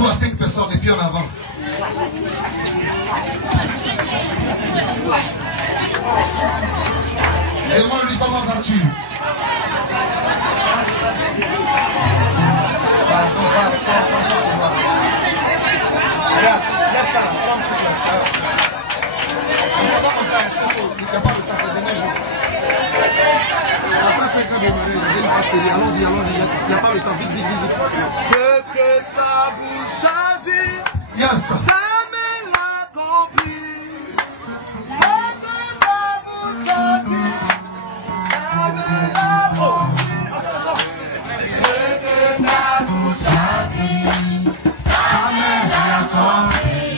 bisous à 5 personnes et puis on avance. Et moi, lui, comment vas-tu? Regarde, laisse ça là, prends le truc là. C'est pas comme ça, chaud, il n'y a pas de temps, c'est demain jour. Après 5 ans démarrer, il y a une passe télé, allons-y, il n'y a pas le temps, vite. Ce que sa bouche a dit, Yes. ça me l'a compris. Ce que sa bouche a dit, ça me l'a compris. Ce que sa bouche a dit, ça me l'a compris.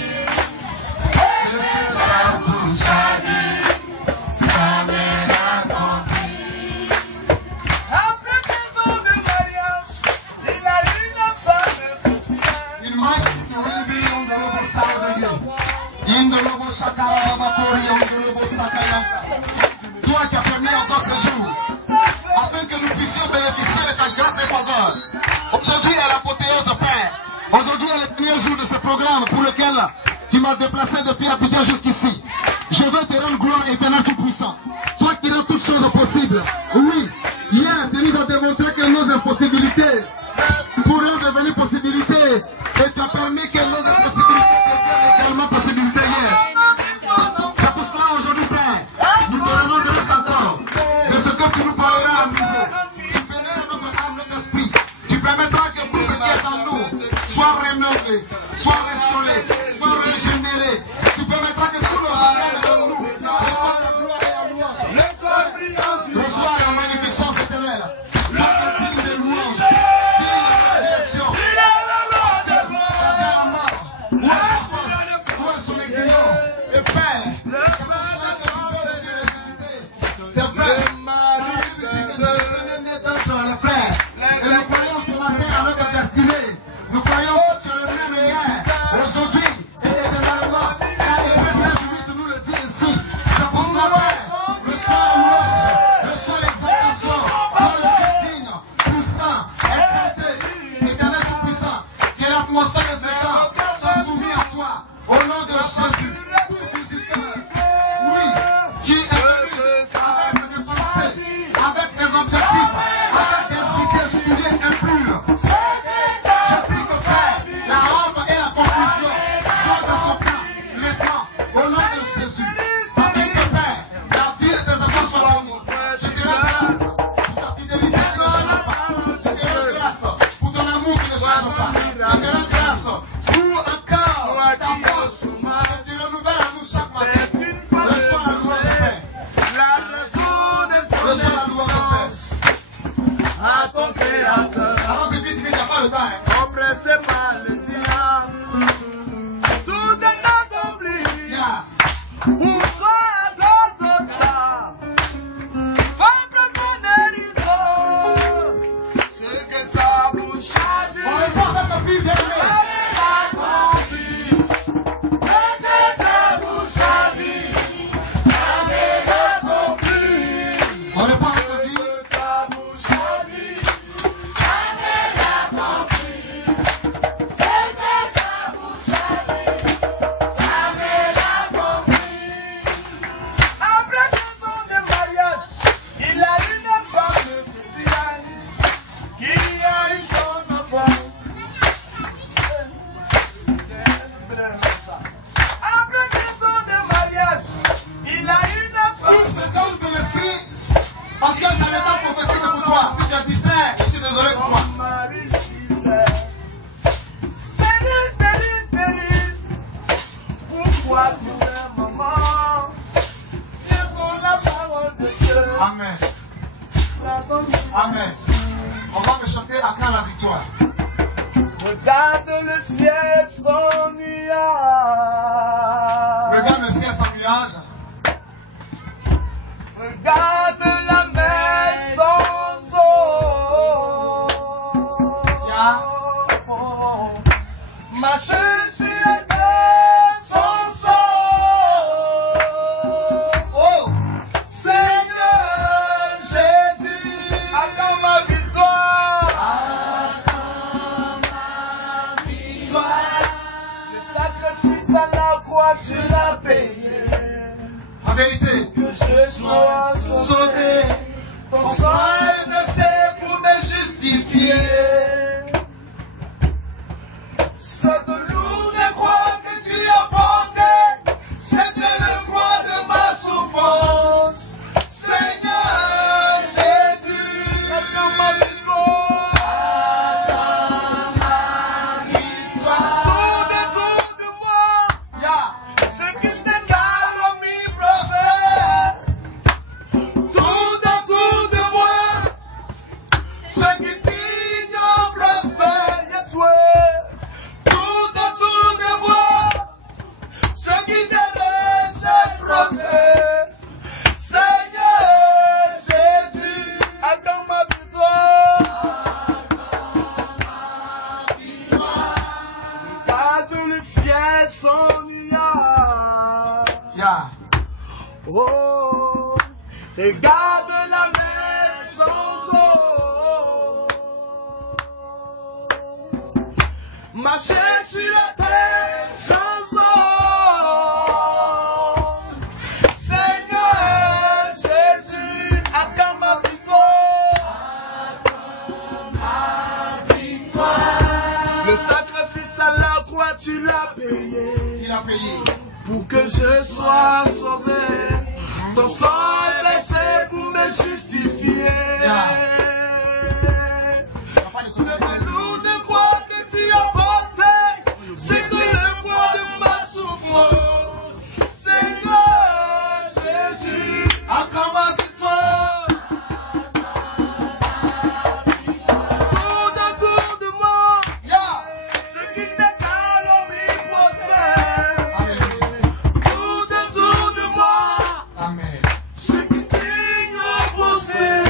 Ce que sa bouche a dit, ça me l'a compris. Après 15 ans de mariage, il a eu la femme sociale. Il might really be on the local side again. In the local shakara babakori, on the local sakayanka. Toi qui as permis encore ce jour, afin que nous puissions bénéficier de ta grâce et faveur. Aujourd'hui est l'apothéose, Père. Aujourd'hui est le premier jour de ce programme pour lequel tu m'as déplacé depuis Abidjan jusqu'ici. Je veux te rendre gloire éternelle tout-puissant. Toi qui rends toutes choses possibles. Oui, hier, tu nous as démontré que nos impossibilités pourront devenir possibilités. Et tu as permis que nos impossibilités deviennent également possibilités hier. C'est pour cela aujourd'hui, Père, nous te rendons grâce encore de ce que tu nous parleras à nouveau. Tu béniras notre âme, notre esprit. Tu permettras que tout ce qui est en nous soit rénové, soit restauré, soit régénéré. Tu permettras que tout le regard de nous reçoit la magnificence éternelle. Toi qui es digne de louange, digne de bénédiction. Où est son aiguillon? Et Père, c'est pour cela que tu peux ressusciter. Tes frères, tu dis que tu es le premier-né d'un sur les frères. Et nous croyons ce matin à notre destinée. Nous croyons que tu es le même hier, aujourd'hui et éternellement. Car les peuples réjouis de nous le dire ici. C'est pour cela, Père, reçois la louange, reçois l'exaltation, toi le Dieu digne, puissant, exalté, éternel tout-puissant. Que l'atmosphère de ce temps soit soumise à toi, au nom de Jésus. Tout visiteur, oui, qui est venu avec des pensées, avec des objectifs, avec des idées souillées, impures. Je prie que Père, la robe et la confusion soient dans son camp maintenant, au nom de Jésus. Afin que Père, la vie de tes enfants soit bénie. Je te rends grâce pour ta fidélité qui ne change pas. Je te rends grâce pour ton amour qui ne change pas. Je te rends grâce pour encore ta force. Tu renouvelles à nous chaque matin. Reçois la louange, Père. Reçois la louange, Père. À ton créateur, Allons-y vite, il n'y a pas le temps. Hein. oppressé par le diable, tout est accompli. Yeah. Pour toi, Golgotha, peuple mon hérisson, ce que sa bouche a dit, On répond avec ta vie, bien ça aimé. m'est accompli. Ce que sa bouche a dit, ça m'est accompli. On répond avec ta vie. Sa bouche a dit, ça m'est accompli. Ce que sa bouche a dit, ça m'est accompli. tu l'as payé. En vérité, Que je sois sauvé. Ton sang est versé pour me justifier. Cette lourde croix que tu as portée, c'était le poids de ma souffrance. Seigneur Jésus, attends ma victoire. Autour de moi, ce qui t'écalomnie prospère. Tout autour de moi, ce qui t'ignorent prospère. Yes, ouais. Tout autour de moi, ce qui te rejette prospère. Seigneur Jésus, attends ma victoire. Regarde le ciel sans nuage. Oh, regarde la mer sans eau. Marcher sur la terre sans eau. Seigneur Jésus, acclame ma victoire. Le sacrifice à la croix, tu l'as payé. il a payé. Pour que je sois sauvé. Ton sang est versé pour me justifier. C'est le lourd croix que tu as porté. C'est le poids de ma souffrance. Seigneur Jésus, acclame ma victoire. Tout autour de moi, ce qui t'écalomnie prospère. Tout autour de moi, Amen. ce qui t'ignorent prospère.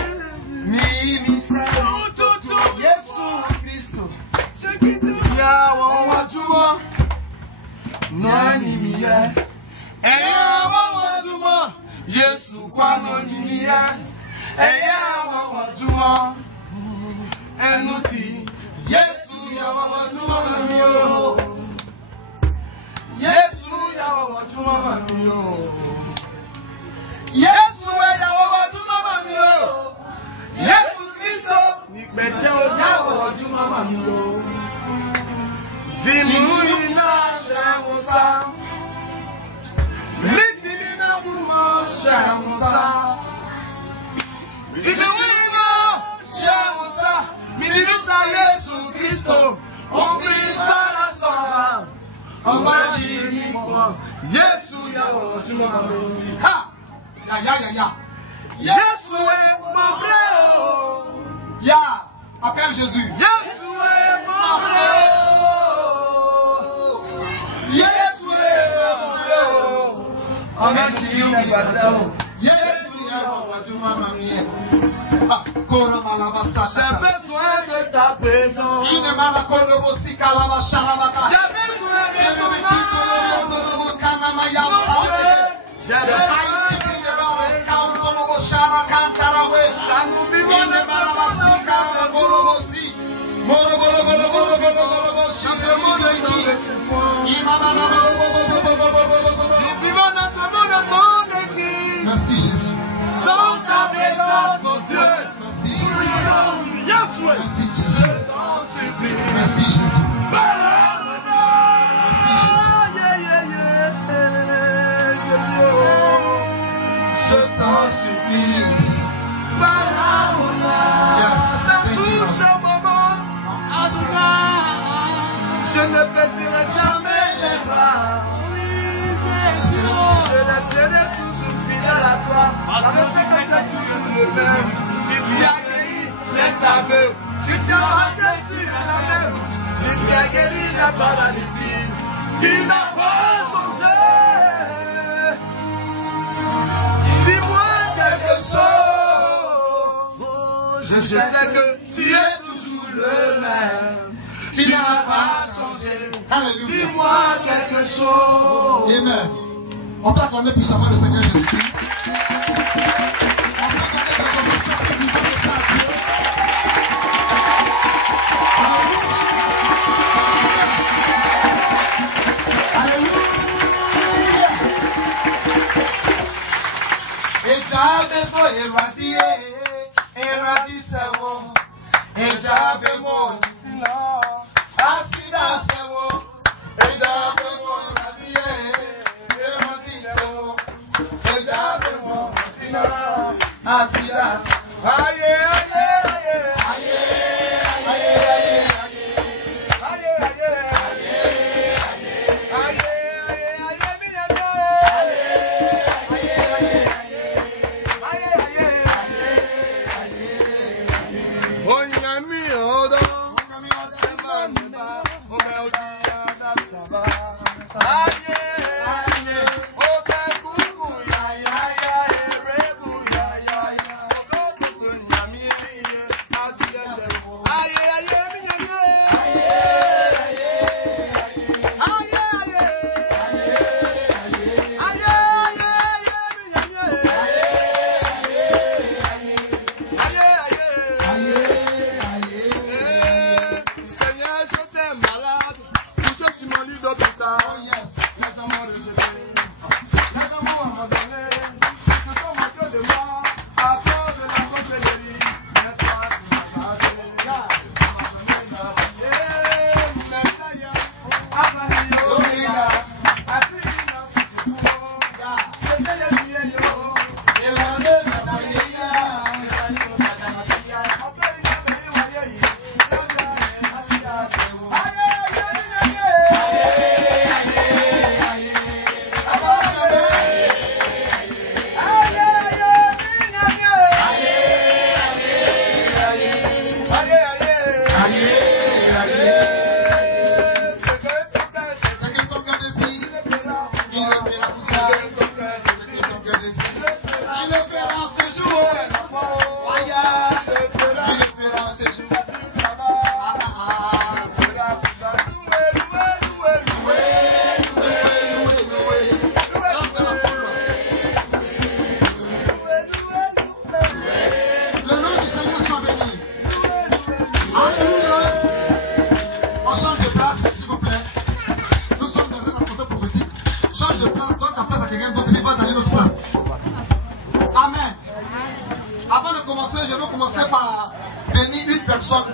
Tout autour de Kristo. ce qui te Yawawatuma, Nanimiye. Eyawawatuma, Yesu Kwanonimiye. Eyawawatuma, Enuti, Yesu Yawawatuma Mamiyo. Yesu Yawawatuma Mamiyo. Yesu Yawawatuma Mamiyo. Yesu Kristo, Nikbete Yawawatuma Mamiyo. Dimuna Shamusa, Litinina Buma Shamusa, Dimuna Shamusa, Milinusa Yesu Kristo, Obisa la Sora, Obaji Nikwa, Yesu Yawawatuma Mamiyo. Ha! Yesu est mon frère. Appelle Jésus. Yesu est mon frère. Yesu est mon frère. Amen. Yesu J'ai besoin de ta présence. J'ai besoin de ton nom. J'ai besoin nous vivons dans ce monde de ton écrit. Merci Jésus. Sans ta présence, mon Dieu. Merci Jésus. Merci Je Jésus. t'en supplie. Merci Jésus. Parle-moi. Merci Jésus. Je t'en supplie. Parle-moi. Yes. Ça Thank you, touche Lord. un moment. Je ne baisserai jamais les bras. Je laisserai toujours fidèle à toi. Parce que c'est toujours le même. Si tu as guéri les aveugles, si tu as marché sur la mer rouge, si tu as guéri la paralysie, tu n'as pas changé. Dis-moi quelque chose. Je sais que tu es toujours le même. Tu n'as pas changé. Alléluia. Dis-moi quelque chose. Amen. On peut acclamer puissamment le Seigneur Jésus. Alléluia.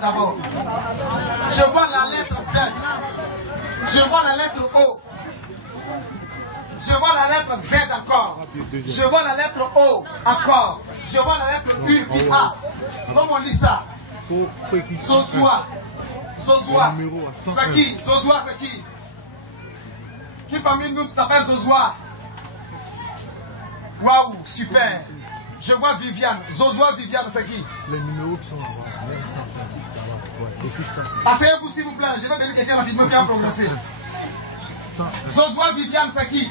D'abord, je vois la lettre Z, je vois la lettre O, je vois la lettre Z encore, je vois la lettre O encore, je vois la lettre U puis A. Comment on lit ça? Zozua, Zozua, c'est qui? Zozua, c'est qui? Qui parmi nous t'appelle Zozua? Waouh, super. Je vois Viviane. Zozua, Viviane, c'est qui? Les numéros qui sont là-bas. Asseyez-vous s'il vous plaît. Je vais donner quelqu'un rapidement bien progresser. Zozua, Viviane, c'est qui?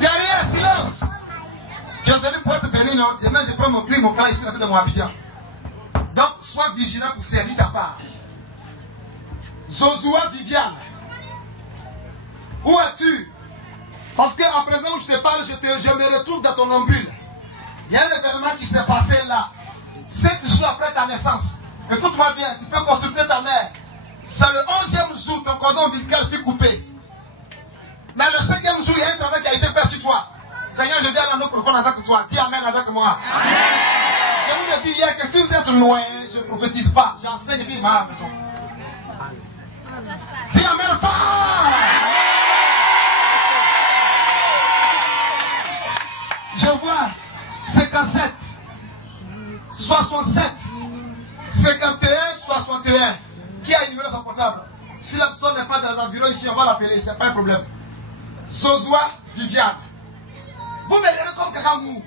Derrière, silence. Tu es venu pour être béni, non? Demain, je prends mon clé, mon cas ici dans mon Abidjan. Donc, sois vigilant pour saisir ta part. Zozua, Viviane. Où es-tu? Parce qu'à présent où je te parle, je me retrouve dans ton nombril. Il y a un événement qui s'est passé là. 7 jours après ta naissance. Écoute-moi bien, tu peux consulter ta mère. C'est le 11e jour, ton cordon ombilical fut coupé. Dans le 5e jour, il y a un travail qui a été fait sur toi. Seigneur, je viens à l'eau profonde avec toi. Dis Amen avec moi. Amen. Je vous ai dit hier que si vous êtes loin, je ne prophétise pas. J'enseigne et puis il m'a à la maison. Dis Amen fort. Je vois 57, 67, 51, 61. Qui a une numéro son portable? Si la personne n'est pas dans les environs ici, on va l'appeler, c'est pas un problème. Zozua, Viviane. Vous me regardez comme Kakamou.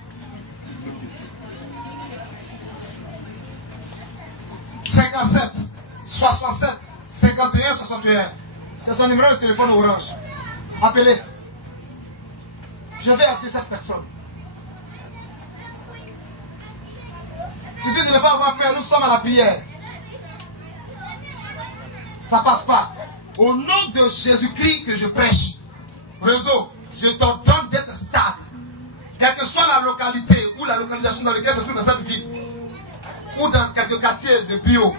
57, 67, 51, 61. C'est son numéro de téléphone orange. Appelez. Je vais appeler cette personne. Tu dis de ne pas avoir peur, nous sommes à la prière. Ça passe pas. Au nom de Jésus-Christ que je prêche, réseau, je t'ordonne d'être stable. Quelle que soit la localité ou la localisation dans laquelle se trouve cette ville, ou dans quelques quartiers de bio,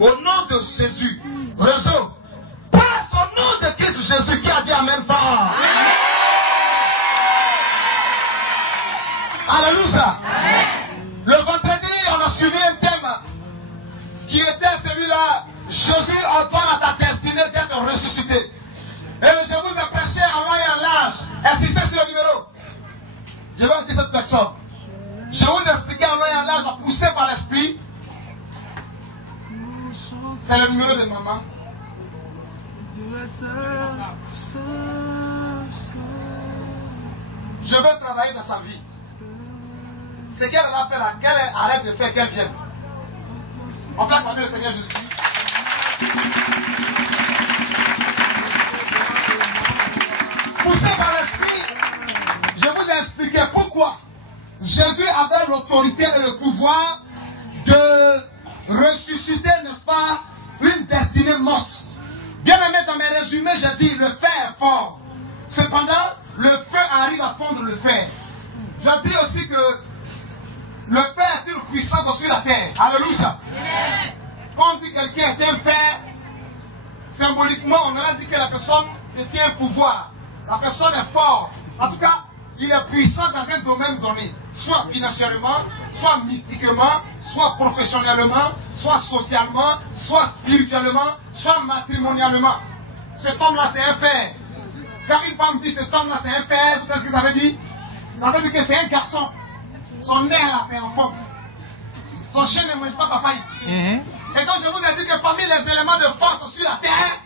au nom de Jésus, réseau, passe au nom de Christ Jésus qui a dit Amen fort. Alléluia. Le vendredi, on a suivi un thème qui était celui-là. Jésus ordonne à ta destinée d'être ressuscité. Et je vous ai prêché en long et en large. Insistez sur le numéro. Je vais vous dire cette personne. Je vous ai expliqué en long et en large, poussé par l'esprit. C'est le numéro de maman. Je veux travailler dans sa vie. Ce qu'elle a fait là, qu'elle arrête de faire, qu'elle vienne. On peut acclamer le Seigneur Jésus-Christ. Poussé par l'esprit, je vous ai expliqué pourquoi Jésus avait l'autorité et le pouvoir de ressusciter, n'est-ce pas, une destinée morte. Bien aimé, dans mes résumés, j'ai dit le fer est fort. Cependant, le feu arrive à fondre le fer. Je dis aussi que le fer est une puissance sur la terre. Alléluia. Quand on dit que quelqu'un est un fer, symboliquement, on aurait dit que la personne détient un pouvoir. La personne est forte. En tout cas, il est puissant dans un domaine donné. Soit financièrement, soit mystiquement, soit professionnellement, soit socialement, soit spirituellement, soit matrimonialement. Cet homme-là, c'est un fer. Quand une femme dit cet homme-là, c'est un fer, vous savez ce que ça veut dire? Ça veut dire que c'est un garçon. Son nez, là, c'est un fond. Son chien ne mange pas papa ici. Et donc, je vous ai dit que parmi les éléments de force sur la terre,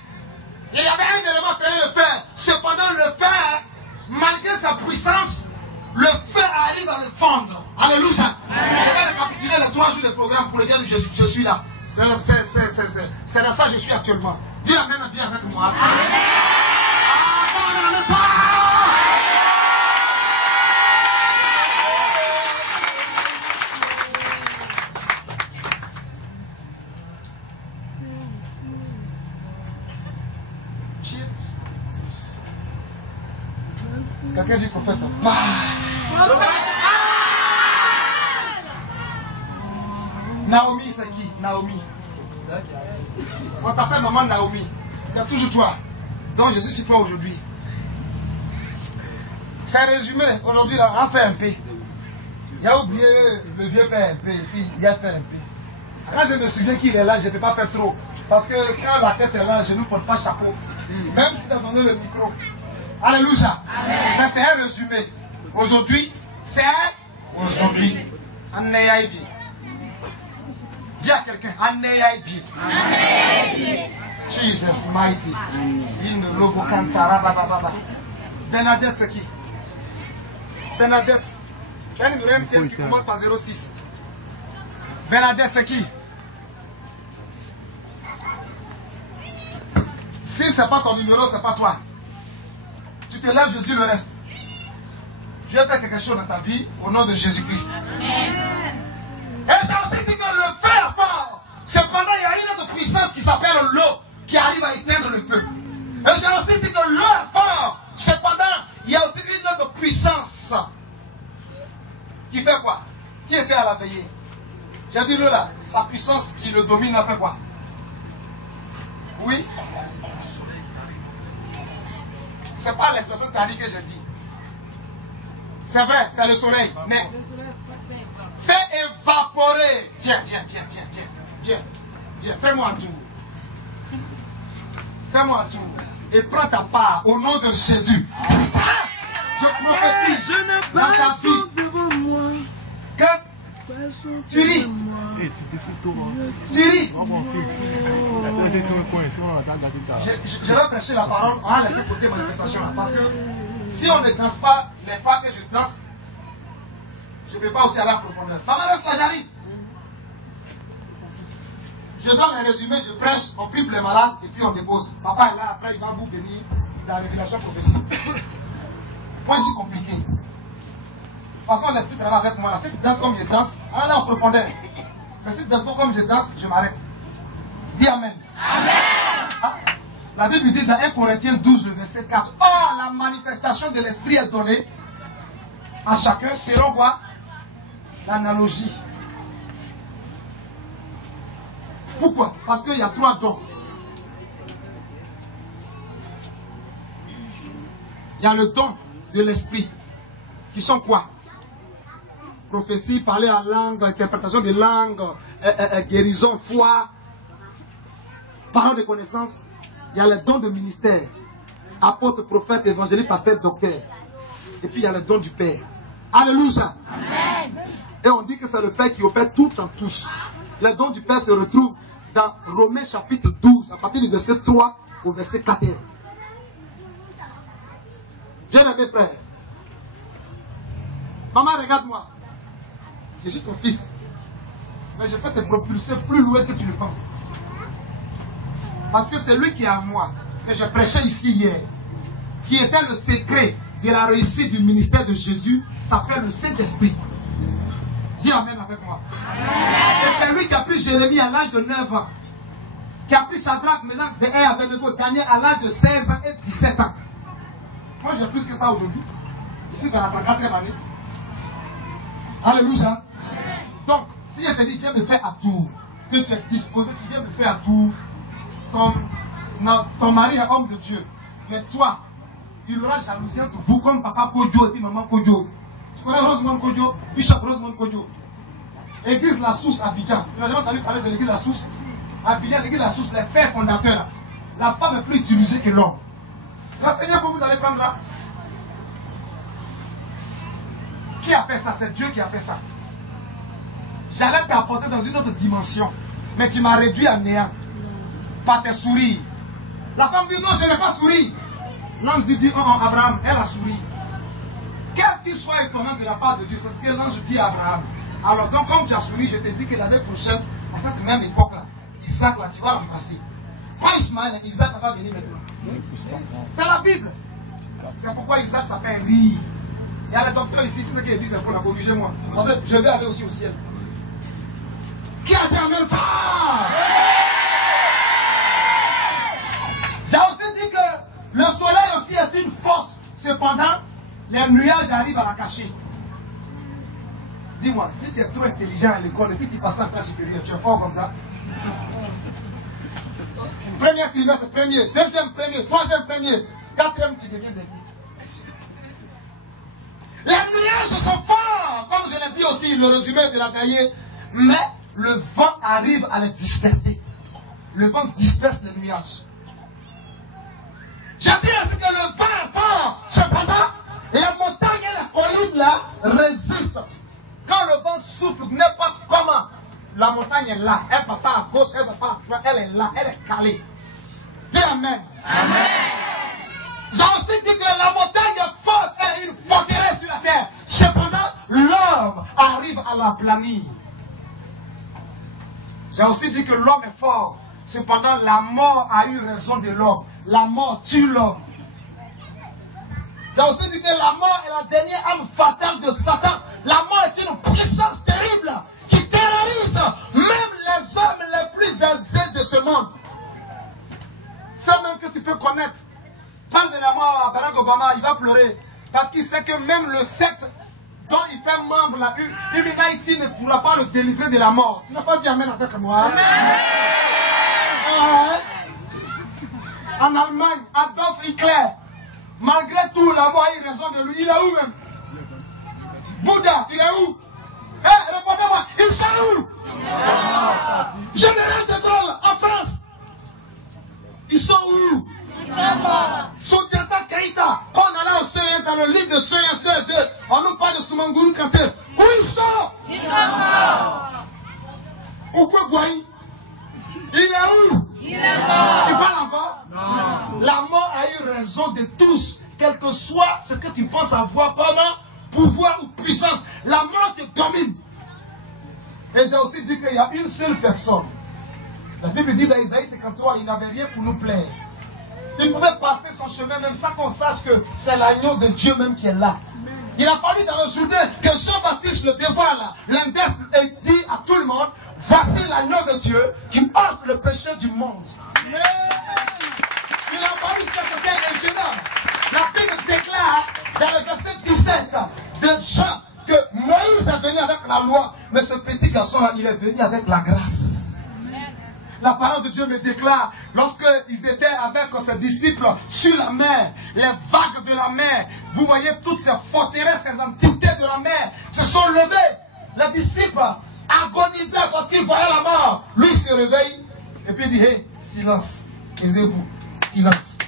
il y avait un élément appelé le fer. Cependant, le fer, malgré sa puissance, le feu arrive à le fondre. Alléluia. Je vais récapituler les 3 jours de programme pour le dire que je suis là. C'est là ça que je suis actuellement. Dis amen, viens avec moi. Amen. Quelqu'un dit prophète. Naomi, c'est qui? Naomi. On t'appelle maman Naomi. C'est toujours toi. Donc je suis sur toi aujourd'hui. C'est résumé. Aujourd'hui, là, on fait un peu. Il a oublié le vieux père un peu. Et puis, il a fait un peu. Quand je me souviens qu'il est là, je ne peux pas faire trop. Parce que quand la tête est là, je ne porte pas chapeau. Même si tu as donné le micro. Alléluia. Mais c'est un résumé. Aujourd'hui, c'est aujourd'hui. Anéaïbi. Dis à quelqu'un, Anéaïbi. Jesus mighty. Une logo cantara bababa. Bernadette, c'est qui? Bernadette. Tu as un numéro MTN qui commence par 06. Bernadette, c'est qui? Si ce n'est pas ton numéro, ce n'est pas toi. Tu te lèves, je dis le reste. Je vais faire quelque chose dans ta vie au nom de Jésus-Christ. Et j'ai aussi dit que le feu est fort. Cependant, il y a une autre puissance qui s'appelle l'eau qui arrive à éteindre le feu. Et j'ai aussi dit que l'eau est fort. Cependant, il y a aussi une autre puissance qui fait quoi? Qui était à la veillée? J'ai dit l'eau là, sa puissance qui le domine a fait quoi? Oui? C'est pas l'expression tari que j'ai dit. C'est vrai, c'est le soleil. Mais fais évaporer. Viens. Fais-moi un tour. Fais-moi un tour. Et prends ta part au nom de Jésus. Je prophétise dans ta vie. Quand tu ris. Tu ris. Je vais prêcher la parole, on va laisser côté manifestation là. Parce que si on ne danse pas les fois que je danse, je ne peux pas aussi aller en profondeur. Maman, reste là, j'arrive. Je donne un résumé, je prêche, on prie pour les malades et puis on dépose. Papa est là, après il va vous bénir dans la révélation prophétique. Point si compliqué. De toute façon, l'esprit travaille avec moi là. Si tu danses comme je danse, allez en profondeur. Mais si tu danses pas comme je danse, je m'arrête. Dis Amen. Amen. Ah, la Bible dit dans 1 Corinthiens 12, le verset 4. Or, la manifestation de l'esprit est donnée à chacun selon quoi? L'analogie. Pourquoi? Parce qu'il y a 3 dons. Il y a le don de l'esprit. Qui sont quoi? prophétie, parler en langue, interprétation de langue, guérison, foi, parole de connaissance. Il y a les dons de ministère. Apôtre, prophète, évangéliste, pasteur, docteur. Et puis il y a le don du Père. Alléluia. Amen. Et on dit que c'est le Père qui opère tout en tous. Le don du Père se retrouve dans Romains chapitre 12, à partir du verset 3 au verset 14. Bien-aimé frère. Maman, regarde-moi. Je suis ton fils. Mais je peux te propulser plus loin que tu le penses. Parce que c'est lui qui est à moi, que je prêchais ici hier, qui était le secret de la réussite du ministère de Jésus, s'appelle le Saint-Esprit. Dis Amen avec moi. Et c'est lui qui a pris Jérémie à l'âge de 9 ans, qui a pris Shadrach, Meshach et Abednego, Daniel à l'âge de 16 ans et 17 ans. Moi j'ai plus que ça aujourd'hui. Je suis dans la 34e année. Alléluia. Donc, si elle te dit, viens me faire à tout, que tu es disposé, tu viens me faire à tout, ton mari est homme de Dieu. Mais toi, il aura jalousie entre vous comme papa Kodjo et puis maman Kodjo. Tu connais Rosemont Kodjo, Bishop Rosemont Kodjo. Église La Source à Abidjan. Tu n'as jamais entendu parler de l'église La Source? À Abidjan, l'église La Source, les pères fondateurs. La femme est plus utilisée que l'homme. Le Seigneur, pour vous allez prendre là. Qui a fait ça? C'est Dieu qui a fait ça. J'allais t'apporter dans une autre dimension. Mais tu m'as réduit à néant. Par tes sourires. La femme dit non, je n'ai pas souri. L'ange dit oh, Abraham, elle a souri. Qu'est-ce qui soit étonnant de la part de Dieu? C'est ce que l'ange dit à Abraham. Alors donc comme tu as souri, je te dis que l'année prochaine, à cette même époque là, Isaac là, tu vas l'embrasser. Pas Ismaël, Isaac va venir maintenant. C'est la Bible. C'est pourquoi Isaac s'appelle rire. Il y a le docteur ici, c'est ce qu'il dit, c'est pour la corriger-moi. Parce que je vais aller aussi au ciel. Qui a dit amen fort? J'ai aussi dit que le soleil aussi est une force. Cependant, les nuages arrivent à la cacher. Dis-moi, si tu es trop intelligent à l'école et puis tu passes en classe supérieure, tu es fort comme ça? Premier trimestre, premier. Deuxième, premier. Troisième, premier. Quatrième, tu deviens dernier. Les nuages sont forts, comme je l'ai dit aussi, le résumé de la cahier, mais le vent arrive à les disperser. Le vent disperse les nuages. J'ai dit ainsi que le vent est fort. Cependant, les montagnes et les collines là résistent. Quand le vent souffle, n'importe comment, la montagne est là. Elle ne va pas à gauche, elle ne va pas à droite, elle est là, elle est calée. Dis Amen. Amen. J'ai aussi dit que la montagne est forte, elle est une forteresse sur la terre. Cependant, l'homme arrive à la planir. J'ai aussi dit que l'homme est fort. Cependant, la mort a eu raison de l'homme. La mort tue l'homme. J'ai aussi dit que la mort est la dernière âme fatale de Satan. La mort est une puissance terrible qui terrorise même les hommes les plus aisés de ce monde. Ceux même que tu peux connaître. Parle de la mort à Barack Obama, il va pleurer. Parce qu'il sait que même le secte dont il fait membre, la Illuminati ne pourra pas le délivrer de la mort. Tu n'as pas dit amen avec moi? En Allemagne, Adolf Hitler, malgré tout, la mort a eu raison de lui. Il est où même? Bouddha, il est où? Eh, répondez-moi, ils sont où? Général de Gaulle, en France. Ils sont où? Soutiata Keïta, quand on allait au CE, dans le livre de CE1, CE2, on nous parle de Soumanguru Kanté. Où ils sont? Ils sont morts. Pourquoi Boaï? Il est où? Il est mort. Il parle encore? Non. La mort a eu raison de tous, quel que soit ce que tu penses avoir comme pouvoir ou puissance. La mort te domine. Et j'ai aussi dit qu'il y a une seule personne. La Bible dit dans Isaïe 53, il n'avait rien pour nous plaire. Il pouvait passer son chemin même sans qu'on sache que c'est l'agneau de Dieu même qui est là. Il a fallu dans le Jourdain que Jean-Baptiste le dévoile, l'index, et dit à tout le monde, voici l'agneau de Dieu qui ôte le péché du monde. Il a fallu que c'était ingénieur. La Bible déclare dans le verset 17 de Jean que Moïse est venu avec la loi, mais ce petit garçon-là, il est venu avec la grâce. La parole de Dieu me déclare, lorsqu'ils étaient avec ses disciples sur la mer, les vagues de la mer Vous voyez toutes ces forteresses, ces entités de la mer se sont levées. Les disciples agonisaient parce qu'ils voyaient la mort. Lui, il se réveille et puis il dit, hey, silence, taisez-vous, silence.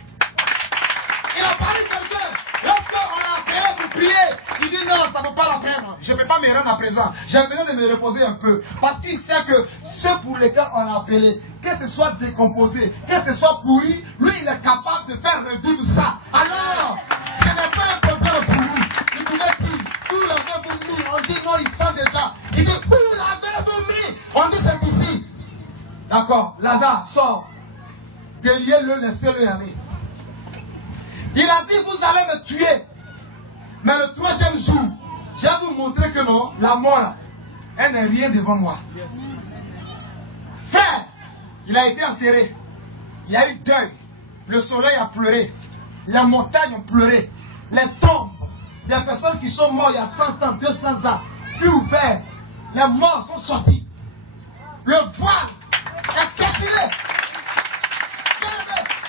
Il a parlé quelqu'un. Lorsqu'on a appelé pour prier, il dit non, ça ne vaut pas la peine. Je ne peux pas me rendre à présent. J'ai besoin de me reposer un peu. Parce qu'il sait que ceux pour lesquels on a appelé, que ce soit décomposé, que ce soit pourri, lui, il est capable de faire revivre ça. Alors, ce n'est pas un problème pour lui. Il pouvait dire, où l'avez-vous mis? On dit non, il sent déjà. Il dit, où l'avez-vous mis? On dit, c'est ici. D'accord, Lazare sort. Déliez-le, laissez-le aller. Il a dit, vous allez me tuer. Mais le troisième jour, je vais vous montrer que non, la mort, là, elle n'est rien devant moi. Yes. Frère, il a été enterré. Il y a eu deuil. Le soleil a pleuré. Les montagnes ont pleuré. Les tombes des personnes qui sont mortes il y a 100 ans, 200 ans, furent ouvertes. Les morts sont sortis. Le voile est défilé.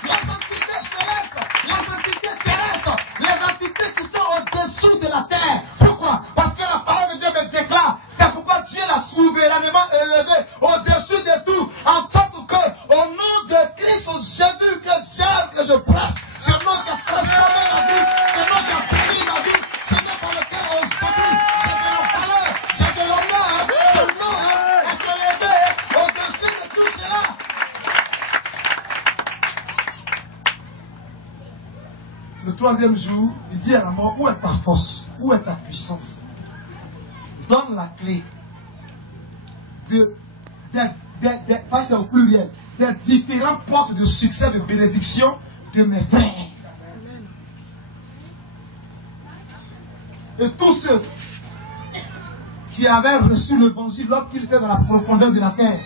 Les entités célestes, les entités terrestres, les entités qui sont au-dessous de la terre. Pourquoi? Parce que la parole de Dieu me déclare. C'est pourquoi Dieu l'a souverainement élevé au-dessus de tout. En sorte que, au nom de Christ Jésus que j'aime, que je prêche, ce nom qui a transformé ma vie, ce nom qui a béni ma vie, ce nom par lequel aujourd'hui j'ai de la valeur, j'ai de l'honneur, ce nom est élevé au-dessus de tout cela. Le troisième jour, il dit à la mort, où est ta force? Où est ta puissance? Donne la clé parce que c'est au pluriel, des différentes portes de succès, de bénédiction de mes frères. Et tous ceux qui avaient reçu l'évangile lorsqu'ils étaient dans la profondeur de la terre,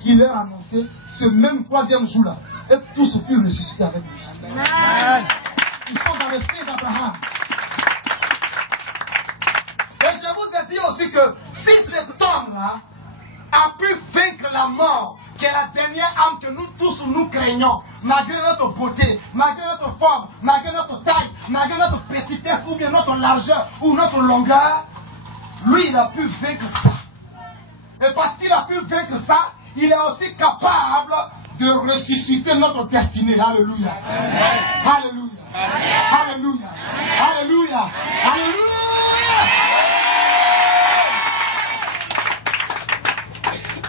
qui leur annonçait ce même troisième jour-là, et tous furent ressuscités avec lui. Amen. Ils sont dans le sein d'Abraham. Et je vous ai dit aussi que si cet homme-là a pu vaincre la mort, qui est la dernière âme que nous tous nous craignons, malgré notre beauté, malgré notre forme, malgré notre taille, malgré notre petitesse, ou bien notre largeur, ou notre longueur, lui il a pu vaincre ça. Et parce qu'il a pu vaincre ça, il est aussi capable de ressusciter notre destinée. Alléluia. Alléluia. Alléluia. Alléluia. Alléluia.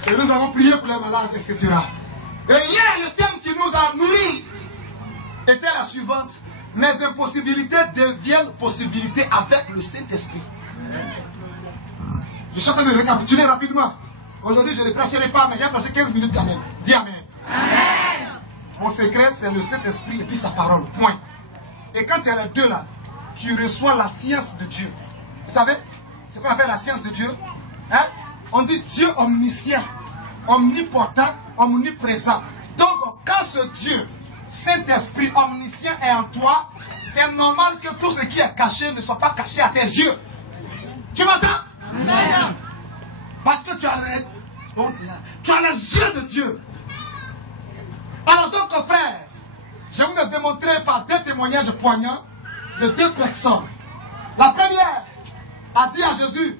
Et nous avons prié pour les malades, etc. Et hier, le thème qui nous a nourris était la suivante. Mes impossibilités deviennent possibilités avec le Saint-Esprit. Je suis en train de récapituler rapidement. Aujourd'hui, je ne prêcherai pas, mais j'ai prêché 15 minutes quand même. Dis Amen. Amen. Mon secret, c'est le Saint-Esprit et puis sa parole. Point. Et quand il y a les deux là, tu reçois la science de Dieu. Vous savez, ce qu'on appelle la science de Dieu. Hein? On dit Dieu omniscient, omnipotent, omniprésent. Donc, quand ce Dieu, Saint-Esprit omniscient est en toi, c'est normal que tout ce qui est caché ne soit pas caché à tes yeux. Tu m'entends? Amen. Parce que tu as les yeux de Dieu. Alors donc, frère, je vais vous démontrer par deux témoignages poignants de deux personnes. La première a dit à Jésus,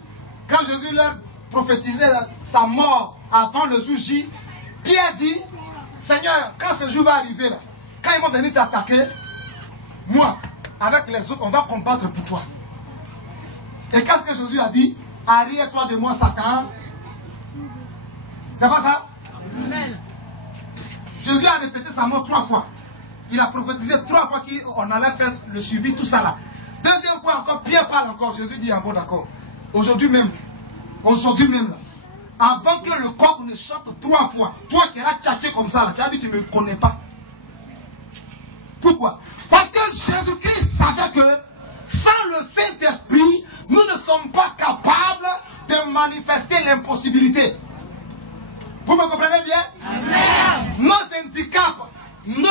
quand Jésus leur prophétisait sa mort avant le jour J, Pierre dit, Seigneur, quand ce jour va arriver, là, quand ils vont venir t'attaquer, moi, avec les autres, on va combattre pour toi. Et qu'est-ce que Jésus a dit? Arrière-toi de moi, Satan. C'est pas ça? Amen. Jésus a répété sa mort 3 fois. Il a prophétisé 3 fois qu'on allait faire le subir, tout ça là. Deuxième fois encore, Pierre parle encore. Jésus dit, bon d'accord. Aujourd'hui même, là, avant que le coq ne chante 3 fois, toi qui as tchatché comme ça, là, tu as dit tu ne me connais pas. Pourquoi? Parce que Jésus-Christ savait que sans le Saint-Esprit, nous ne sommes pas capables de manifester l'impossibilité. Vous me comprenez bien? Amen. Nos handicaps,